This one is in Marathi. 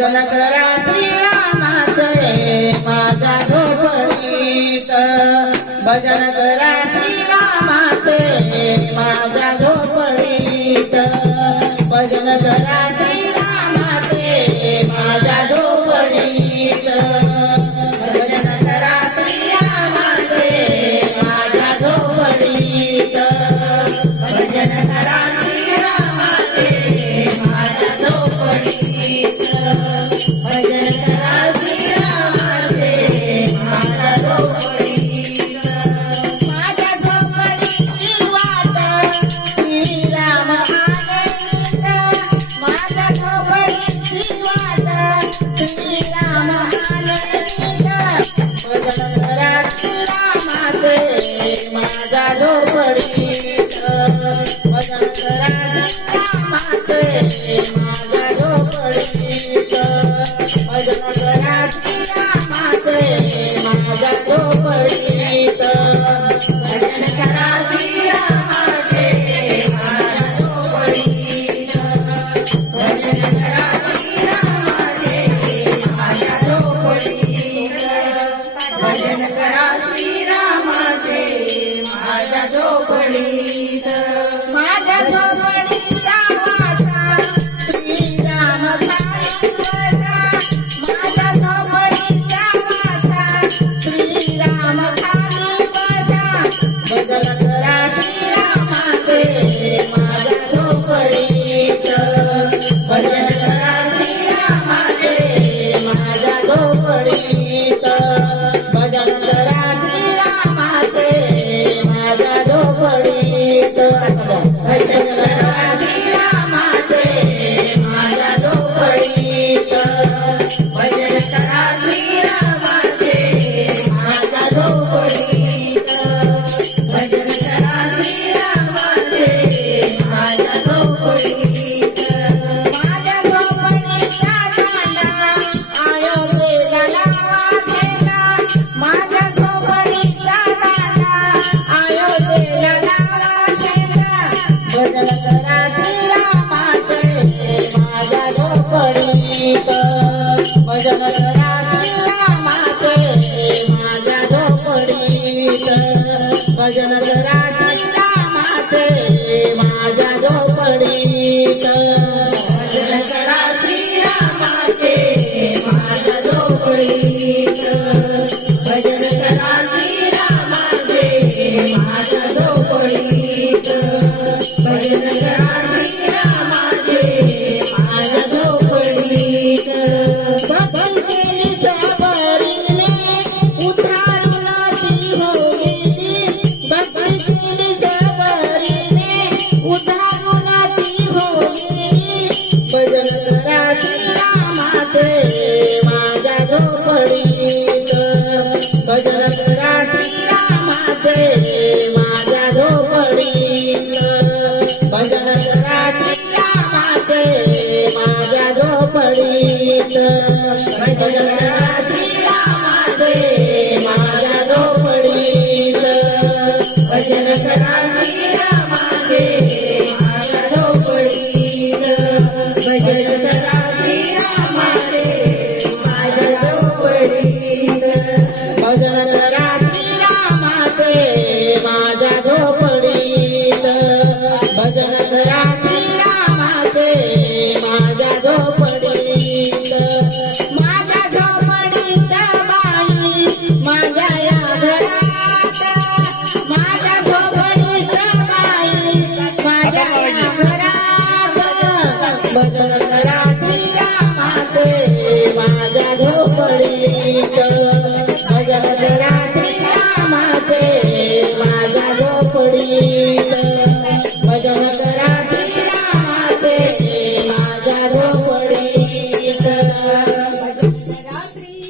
भजन करा श्रीरामाचे माझ्या झोपडीत भजन करा श्रीरामाचे माझ्या झोपडीत भजन करा श्रीरामाचे माझ्या झोपडीत भजन करा श्रीरामाचे माझ्या झोपडीत भजन करा श्रीरामाचे माझ्या झोपडीत भजन करा श्रीरामाचे माझ्या झोपडीत माझ्या झोपडीची वाट श्रीराम आनंद माझ्या झोपडीची वाट श्रीराम आनंद भजन करा श्रीरामाचे माझ्या झोपडीत भजन करा श्रीरामाचे माझ्या झोपडीत भजन करा श्रीरामाचे माझ्या झोपडीत भजन करा श्रीरामाचे माझ्या झोपडीत भजन करा श्रीरामाचे माझ्या झोपडीत भजन करा श्रीरामाचे माझ्या झोपडीत माझ्या झोपडीचा वाटा श्रीराम माझ्या झोपडीचा वाटा श्रीराम खाली बसा भजन करा श्रीरामाचे माझ्या झोपडीत भजन करा श्रीरामाचे माझ्या झोपडीत भजन करा श्रीरामाचे माझ्या झोपडीत भजन करा श्रीरामाचे माझ्या झोपडीत भजन करा श्रीरामाचे माझ्या झोपडीत भजन करा श्रीरामाचे माझ्या झोपडीत माझ्या झोपडीचा दांडा अयोध्येला लावा घेला माझ्या झोपडीचा दांडा अयोध्येला लावा घेला भजन करा श्रीरामाचे माझ्या झोपडीत भजन करा श्रीरामाचे माझ्या झोपडीत भजन करा श्रीरामाचे माझ्या झोपडीत भजन करा श्रीरामाचे माझ्या झोपडीत भजन करा श्रीरामाचे माझ्या झोपडीत भजन करा श्रीरामाचे माझ्या झोपडीत भजन केली शबरीने उतारून ती भोगीची भजन केली शबरीने उतारून ती भोगीची भजन करा श्रीरामाचे माझ्या झोपडीत भजन करा श्रीरामाचे माझ्या झोपडीत भजन करा श्रीरामाचे माझ्या झोपडीत भजन करा श्रीरामाचे माझ्या झोपडीत भजन करा श्रीरामाचे माझ्या झोपडीत भजन करा श्रीरामाचे माझ्या झोपडीत भजन करा श्रीरामाचे माझ्या झोपडीत भजन करा श्रीरामाचे माझ्या झोपडीत माझ्या झोपडीत बाई माझ्या या घरात माझ्या झोपडीत बाई माझ्या या घरात भजन